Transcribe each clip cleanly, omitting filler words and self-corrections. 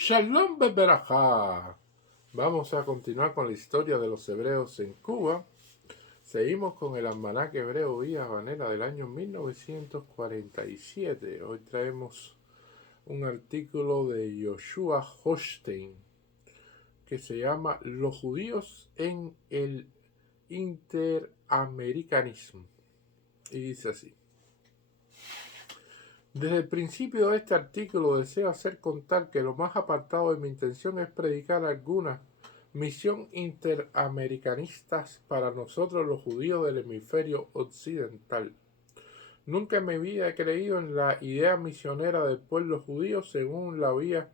Shalom Beberajá. Vamos a continuar con la historia de los hebreos en Cuba. Seguimos con el almanaque hebreo Vía Habanera del año 1947. Hoy traemos un artículo de Joshua Hochstein que se llama Los judíos en el interamericanismo. Y dice así. Desde el principio de este artículo deseo hacer contar que lo más apartado de mi intención es predicar alguna misión interamericanistas para nosotros los judíos del hemisferio occidental. Nunca en mi vida he creído en la idea misionera del pueblo judío según la había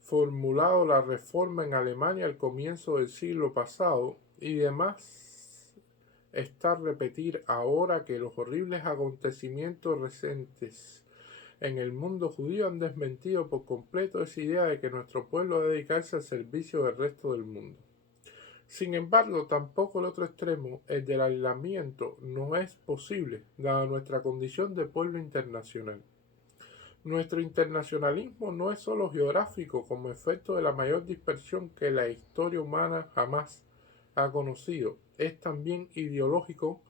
formulado la reforma en Alemania al comienzo del siglo pasado y demás está repetir ahora que los horribles acontecimientos recientes en el mundo judío han desmentido por completo esa idea de que nuestro pueblo debe dedicarse al servicio del resto del mundo. Sin embargo, tampoco el otro extremo, el del aislamiento, no es posible, dada nuestra condición de pueblo internacional. Nuestro internacionalismo no es solo geográfico como efecto de la mayor dispersión que la historia humana jamás ha conocido, es también ideológico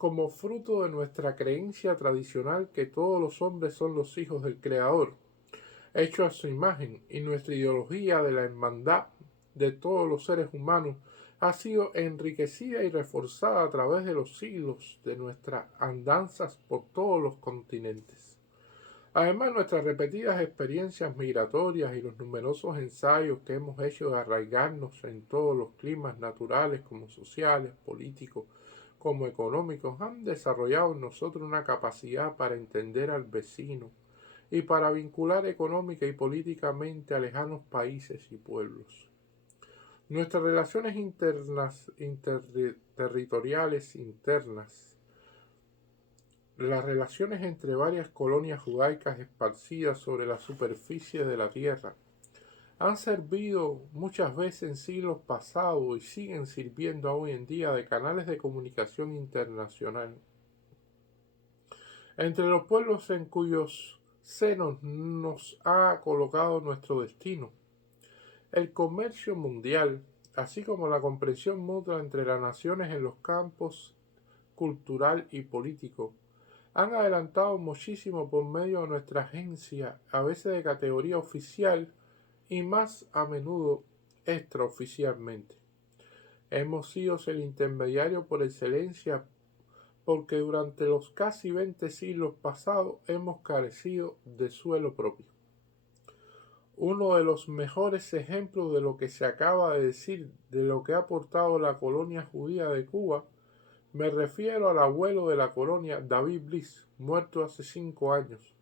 como fruto de nuestra creencia tradicional que todos los hombres son los hijos del Creador, hechos a su imagen, y nuestra ideología de la hermandad de todos los seres humanos ha sido enriquecida y reforzada a través de los siglos de nuestras andanzas por todos los continentes. Además, nuestras repetidas experiencias migratorias y los numerosos ensayos que hemos hecho de arraigarnos en todos los climas naturales como sociales, políticos, como económicos, han desarrollado en nosotros una capacidad para entender al vecino y para vincular económica y políticamente a lejanos países y pueblos. Nuestras relaciones territoriales internas, las relaciones entre varias colonias judaicas esparcidas sobre la superficie de la tierra, han servido muchas veces en siglos pasados y siguen sirviendo hoy en día de canales de comunicación internacional entre los pueblos en cuyos senos nos ha colocado nuestro destino. El comercio mundial, así como la comprensión mutua entre las naciones en los campos cultural y político, han adelantado muchísimo por medio de nuestra agencia, a veces de categoría oficial y más a menudo extraoficialmente. Hemos sido el intermediario por excelencia porque durante los casi 20 siglos pasados hemos carecido de suelo propio. Uno de los mejores ejemplos de lo que se acaba de decir de lo que ha aportado la colonia judía de Cuba, me refiero al abuelo de la colonia, David Bliss, muerto hace 5 años,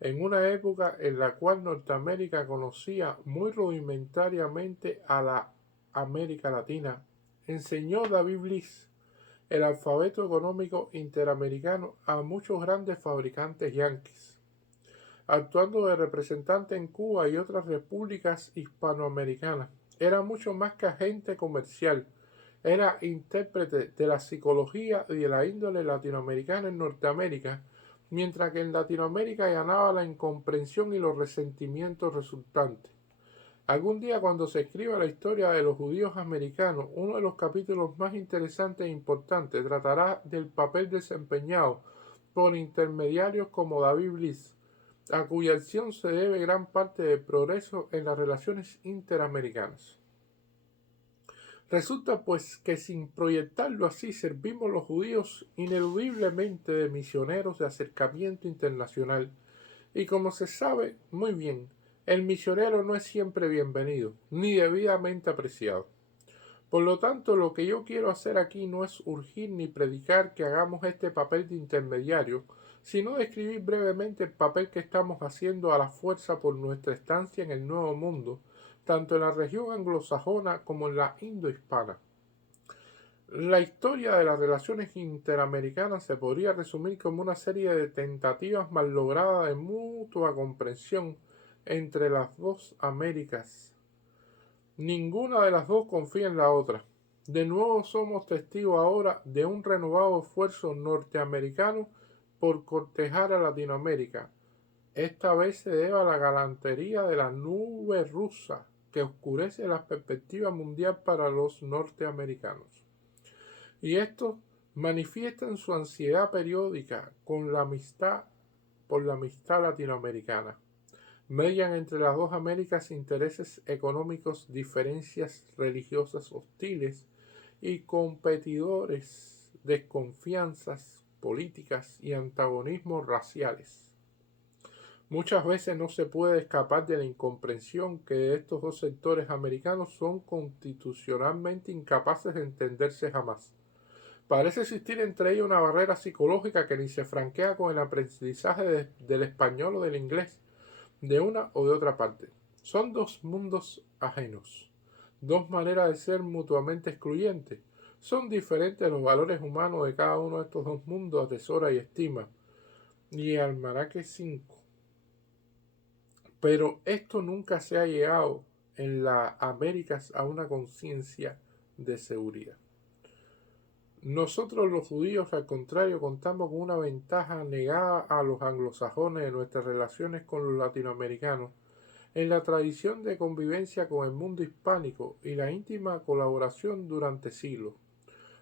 en una época en la cual Norteamérica conocía muy rudimentariamente a la América Latina. Enseñó David Bliss el alfabeto económico interamericano a muchos grandes fabricantes yanquis, actuando de representante en Cuba y otras repúblicas hispanoamericanas. Era mucho más que agente comercial, era intérprete de la psicología y de la índole latinoamericana en Norteamérica, mientras que en Latinoamérica ganaba la incomprensión y los resentimientos resultantes. Algún día, cuando se escriba la historia de los judíos americanos, uno de los capítulos más interesantes e importantes tratará del papel desempeñado por intermediarios como David Bliss, a cuya acción se debe gran parte del progreso en las relaciones interamericanas. Resulta pues que sin proyectarlo así servimos los judíos ineludiblemente de misioneros de acercamiento internacional, y como se sabe muy bien, el misionero no es siempre bienvenido, ni debidamente apreciado. Por lo tanto, lo que yo quiero hacer aquí no es urgir ni predicar que hagamos este papel de intermediario, sino describir brevemente el papel que estamos haciendo a la fuerza por nuestra estancia en el Nuevo Mundo, tanto en la región anglosajona como en la indohispana. La historia de las relaciones interamericanas se podría resumir como una serie de tentativas mal logradas de mutua comprensión entre las dos Américas. Ninguna de las dos confía en la otra. De nuevo somos testigos ahora de un renovado esfuerzo norteamericano por cortejar a Latinoamérica, esta vez se debe a la galantería de la nube rusa que oscurece la perspectiva mundial para los norteamericanos. Y estos manifiestan su ansiedad periódica por la amistad latinoamericana. Median entre las dos Américas intereses económicos, diferencias religiosas hostiles y competidores, desconfianzas políticas y antagonismos raciales. Muchas veces no se puede escapar de la incomprensión que estos dos sectores americanos son constitucionalmente incapaces de entenderse jamás. Parece existir entre ellos una barrera psicológica que ni se franquea con el aprendizaje del español o del inglés, de una o de otra parte. Son dos mundos ajenos, dos maneras de ser mutuamente excluyentes. Son diferentes los valores humanos de cada uno de estos dos mundos, atesora y estima. Y Almanaque 5. Pero esto nunca se ha llegado en las Américas a una conciencia de seguridad. Nosotros los judíos, al contrario, contamos con una ventaja negada a los anglosajones en nuestras relaciones con los latinoamericanos, en la tradición de convivencia con el mundo hispánico y la íntima colaboración durante siglos.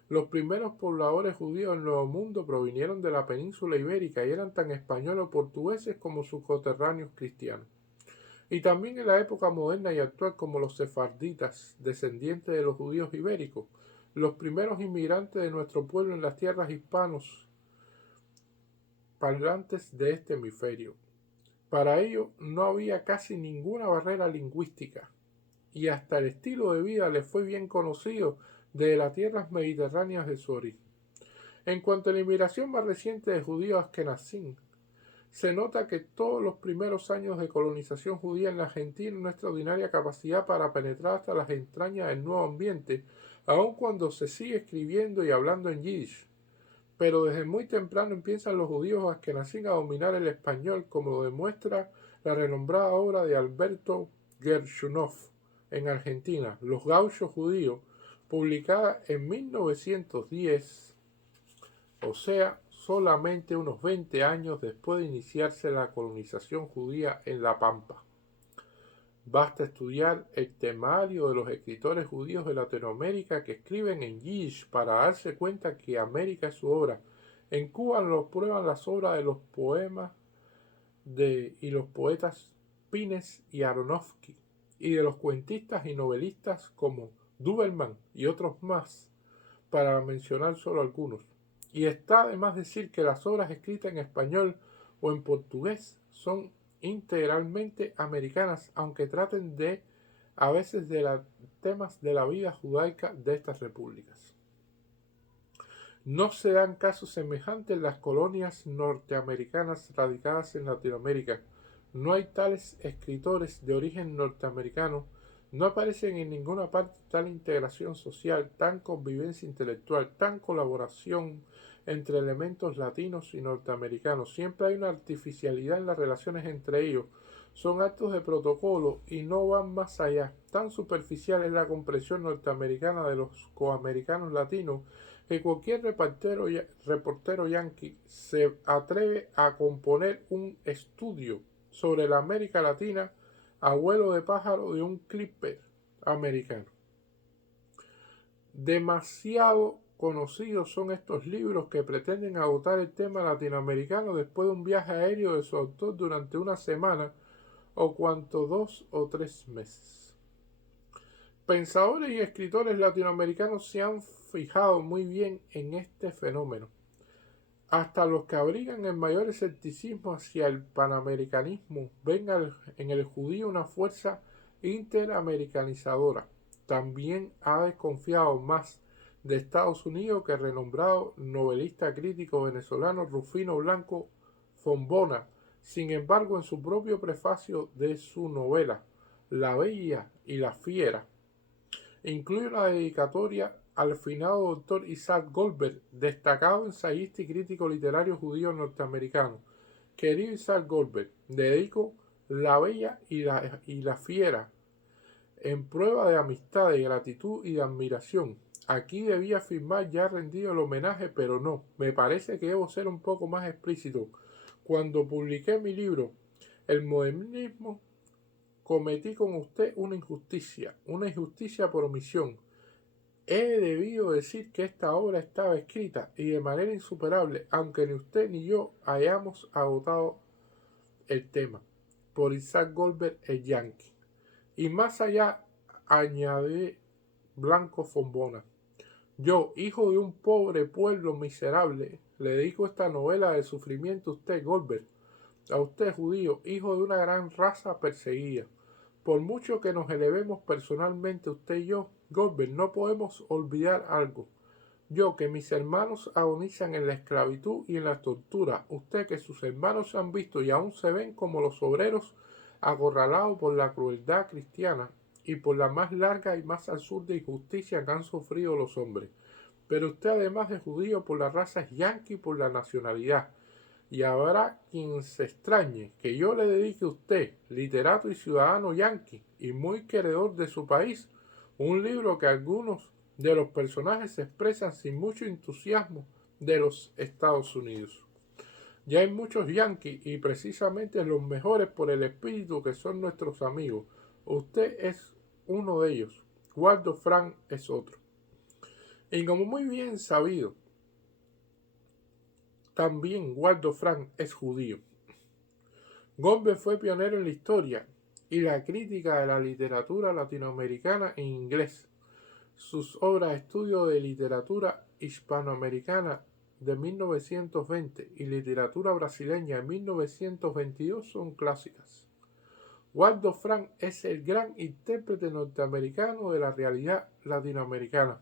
Los primeros pobladores judíos del Nuevo Mundo provinieron de la península ibérica y eran tan españoles o portugueses como sus coterráneos cristianos. Y también en la época moderna y actual como los sefarditas, descendientes de los judíos ibéricos, los primeros inmigrantes de nuestro pueblo en las tierras hispanos parlantes de este hemisferio. Para ello no había casi ninguna barrera lingüística, y hasta el estilo de vida les fue bien conocido desde las tierras mediterráneas de su origen. En cuanto a la inmigración más reciente de judíos askenazín, se nota que todos los primeros años de colonización judía en la Argentina una extraordinaria capacidad para penetrar hasta las entrañas del nuevo ambiente, aun cuando se sigue escribiendo y hablando en yiddish. Pero desde muy temprano empiezan los judíos askenazín a dominar el español, como lo demuestra la renombrada obra de Alberto Gershunov en Argentina, Los gauchos judíos, publicada en 1910, o sea, solamente unos 20 años después de iniciarse la colonización judía en La Pampa. Basta estudiar el temario de los escritores judíos de Latinoamérica que escriben en yiddish para darse cuenta que América es su obra. En Cuba lo prueban las obras de los poemas y los poetas Pines y Aronofsky, y de los cuentistas y novelistas como Duberman y otros más, para mencionar solo algunos. Y está de más decir que las obras escritas en español o en portugués son integralmente americanas, aunque traten a veces de temas de la vida judaica de estas repúblicas. No se dan casos semejantes en las colonias norteamericanas radicadas en Latinoamérica. No hay tales escritores de origen norteamericano, no aparecen en ninguna parte tal integración social, tan convivencia intelectual, tan colaboración entre elementos latinos y norteamericanos. Siempre hay una artificialidad en las relaciones entre ellos. Son actos de protocolo y no van más allá. Tan superficial es la comprensión norteamericana de los coamericanos latinos que cualquier reportero yanqui se atreve a componer un estudio sobre la América Latina a vuelo de pájaro de un clipper americano. Demasiado conocidos son estos libros que pretenden agotar el tema latinoamericano después de un viaje aéreo de su autor durante una semana o cuanto 2 o 3 meses. Pensadores y escritores latinoamericanos se han fijado muy bien en este fenómeno. Hasta los que abrigan el mayor escepticismo hacia el panamericanismo ven en el judío una fuerza interamericanizadora. También ha desconfiado más de Estados Unidos que el renombrado novelista crítico venezolano Rufino Blanco Fombona. Sin embargo, en su propio prefacio de su novela La Bella y la Fiera, incluye una dedicatoria al finado doctor Isaac Goldberg, destacado ensayista y crítico literario judío norteamericano. Querido Isaac Goldberg, dedico La Bella y la Fiera en prueba de amistad, de gratitud y de admiración. Aquí debía afirmar ya rendido el homenaje, pero no, me parece que debo ser un poco más explícito. Cuando publiqué mi libro El modernismo cometí con usted una injusticia por omisión. He debido decir que esta obra estaba escrita y de manera insuperable, aunque ni usted ni yo hayamos agotado el tema, por Isaac Goldberg el Yankee. Y más allá, añade Blanco Fombona, yo, hijo de un pobre pueblo miserable, le dedico esta novela de sufrimiento a usted, Goldberg, a usted, judío, hijo de una gran raza perseguida. Por mucho que nos elevemos personalmente usted y yo, Goldberg, no podemos olvidar algo. Yo, que mis hermanos agonizan en la esclavitud y en la tortura. Usted, que sus hermanos se han visto y aún se ven como los obreros acorralados por la crueldad cristiana y por la más larga y más absurda injusticia que han sufrido los hombres. Pero usted, además de judío por la raza, es yanqui por la nacionalidad. Y habrá quien se extrañe que yo le dedique a usted, literato y ciudadano yanqui, y muy queredor de su país, un libro que algunos de los personajes se expresan sin mucho entusiasmo de los Estados Unidos. Ya hay muchos yanquis y precisamente los mejores por el espíritu que son nuestros amigos. Usted es uno de ellos. Waldo Frank es otro. Y como muy bien sabido, también Waldo Frank es judío. Goldberg fue pionero en la historia y la crítica de la literatura latinoamericana en inglés. Sus obras de estudio de literatura hispanoamericana de 1920 y literatura brasileña de 1922 son clásicas. Waldo Frank es el gran intérprete norteamericano de la realidad latinoamericana.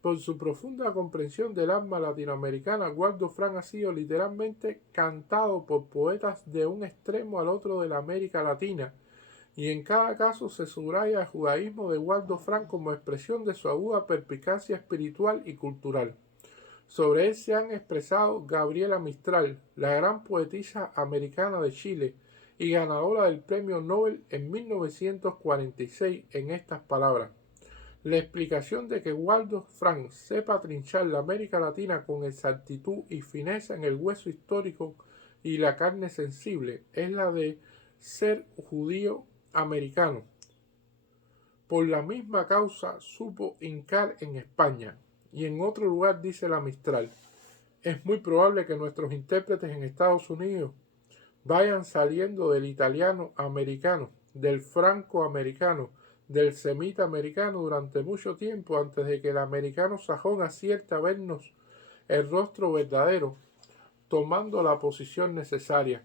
Por su profunda comprensión del alma latinoamericana, Waldo Frank ha sido literalmente cantado por poetas de un extremo al otro de la América Latina, y en cada caso se subraya el judaísmo de Waldo Frank como expresión de su aguda perspicacia espiritual y cultural. Sobre él se han expresado Gabriela Mistral, la gran poetisa americana de Chile y ganadora del Premio Nobel en 1946, en estas palabras: la explicación de que Waldo Frank sepa trinchar la América Latina con exactitud y fineza en el hueso histórico y la carne sensible es la de ser judío americano. Por la misma causa supo hincar en España. Y en otro lugar dice la Mistral: es muy probable que nuestros intérpretes en Estados Unidos vayan saliendo del italiano americano, del franco-americano, del semita americano durante mucho tiempo antes de que el americano sajón acierte a vernos el rostro verdadero, tomando la posición necesaria.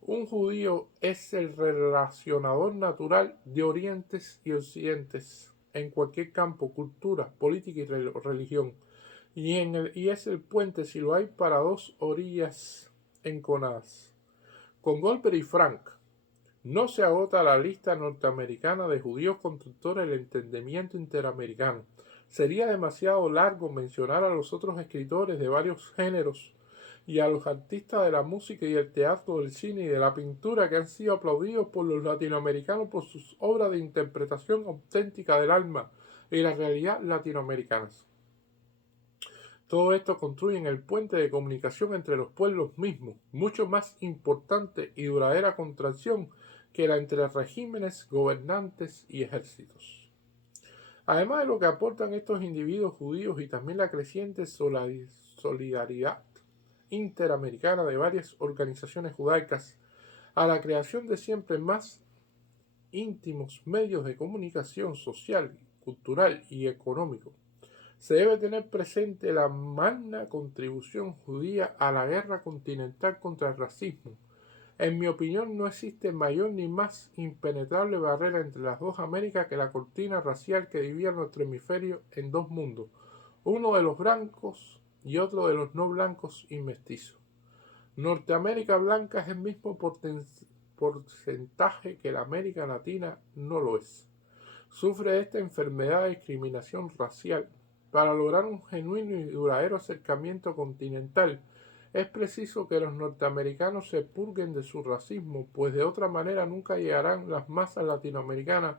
Un judío es el relacionador natural de orientes y occidentes en cualquier campo, cultura, política y religión. Y es el puente, si lo hay, para dos orillas enconadas. Con Goldberg y Frank no se agota la lista norteamericana de judíos constructores del entendimiento interamericano. Sería demasiado largo mencionar a los otros escritores de varios géneros y a los artistas de la música y el teatro, del cine y de la pintura que han sido aplaudidos por los latinoamericanos por sus obras de interpretación auténtica del alma y la realidad latinoamericanas. Todo esto construye el puente de comunicación entre los pueblos mismos, mucho más importante y duradera contracción que la entre regímenes, gobernantes y ejércitos. Además de lo que aportan estos individuos judíos y también la creciente solidaridad interamericana de varias organizaciones judaicas a la creación de siempre más íntimos medios de comunicación social, cultural y económico, se debe tener presente la magna contribución judía a la guerra continental contra el racismo. En mi opinión, no existe mayor ni más impenetrable barrera entre las dos Américas que la cortina racial que divide nuestro hemisferio en dos mundos, uno de los blancos y otro de los no blancos y mestizos. Norteamérica blanca es el mismo porcentaje que la América Latina no lo es. Sufre esta enfermedad de discriminación racial. Para lograr un genuino y duradero acercamiento continental, es preciso que los norteamericanos se purguen de su racismo, pues de otra manera nunca llegarán las masas latinoamericanas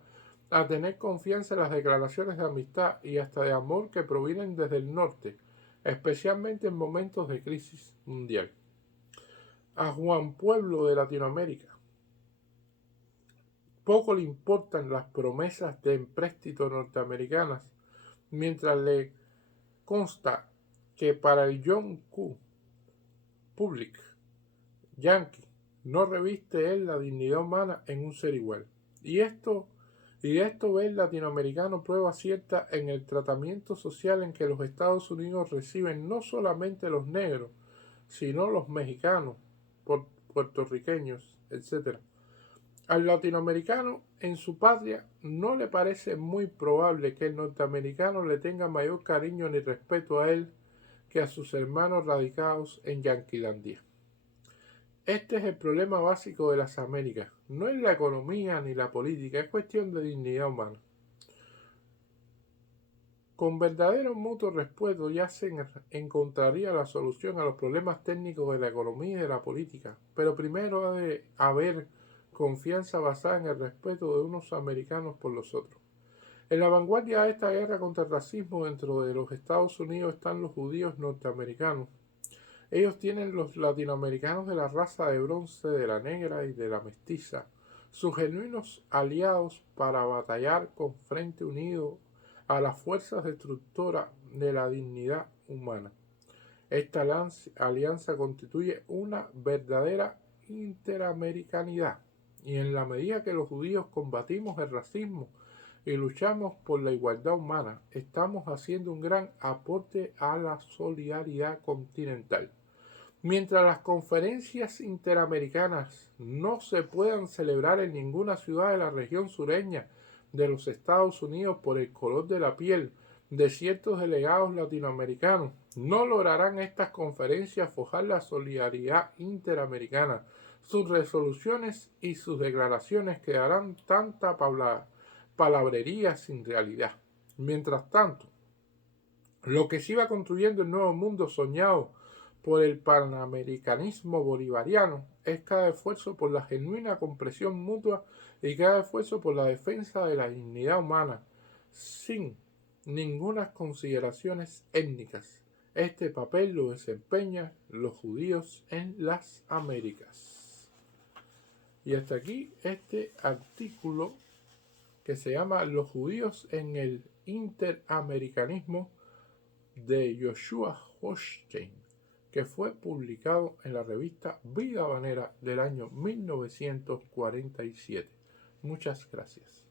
a tener confianza en las declaraciones de amistad y hasta de amor que provienen desde el norte, especialmente en momentos de crisis mundial. A Juan Pueblo de Latinoamérica, Poco le importan las promesas de empréstito norteamericanas, mientras le consta que para el John Q. Public Yankee no reviste él la dignidad humana en un ser igual. Y de esto ve el latinoamericano prueba cierta en el tratamiento social en que los Estados Unidos reciben no solamente los negros, sino los mexicanos, puertorriqueños, etc. Al latinoamericano en su patria no le parece muy probable que el norteamericano le tenga mayor cariño ni respeto a él que a sus hermanos radicados en Yanquilandia. Este es el problema básico de las Américas. No es la economía ni la política, es cuestión de dignidad humana. Con verdadero mutuo respeto ya se encontraría la solución a los problemas técnicos de la economía y de la política, pero primero ha de haber confianza basada en el respeto de unos americanos por los otros. En la vanguardia de esta guerra contra el racismo dentro de los Estados Unidos están los judíos norteamericanos. Ellos tienen los latinoamericanos de la raza de bronce, de la negra y de la mestiza, sus genuinos aliados para batallar con frente unido a las fuerzas destructoras de la dignidad humana. Esta alianza constituye una verdadera interamericanidad, y en la medida que los judíos combatimos el racismo y luchamos por la igualdad humana, estamos haciendo un gran aporte a la solidaridad continental. Mientras las conferencias interamericanas no se puedan celebrar en ninguna ciudad de la región sureña de los Estados Unidos por el color de la piel de ciertos delegados latinoamericanos, no lograrán estas conferencias forjar la solidaridad interamericana. Sus resoluciones y sus declaraciones quedarán tanta palabrería sin realidad. Mientras tanto, lo que se iba construyendo el nuevo mundo soñado por el panamericanismo bolivariano es cada esfuerzo por la genuina comprensión mutua y cada esfuerzo por la defensa de la dignidad humana, sin ninguna consideraciones étnicas. Este papel lo desempeñan los judíos en las Américas. Y hasta aquí este artículo que se llama Los judíos en el interamericanismo de Joshua Hochstein, que fue publicado en la revista Vida Habanera del año 1947. Muchas gracias.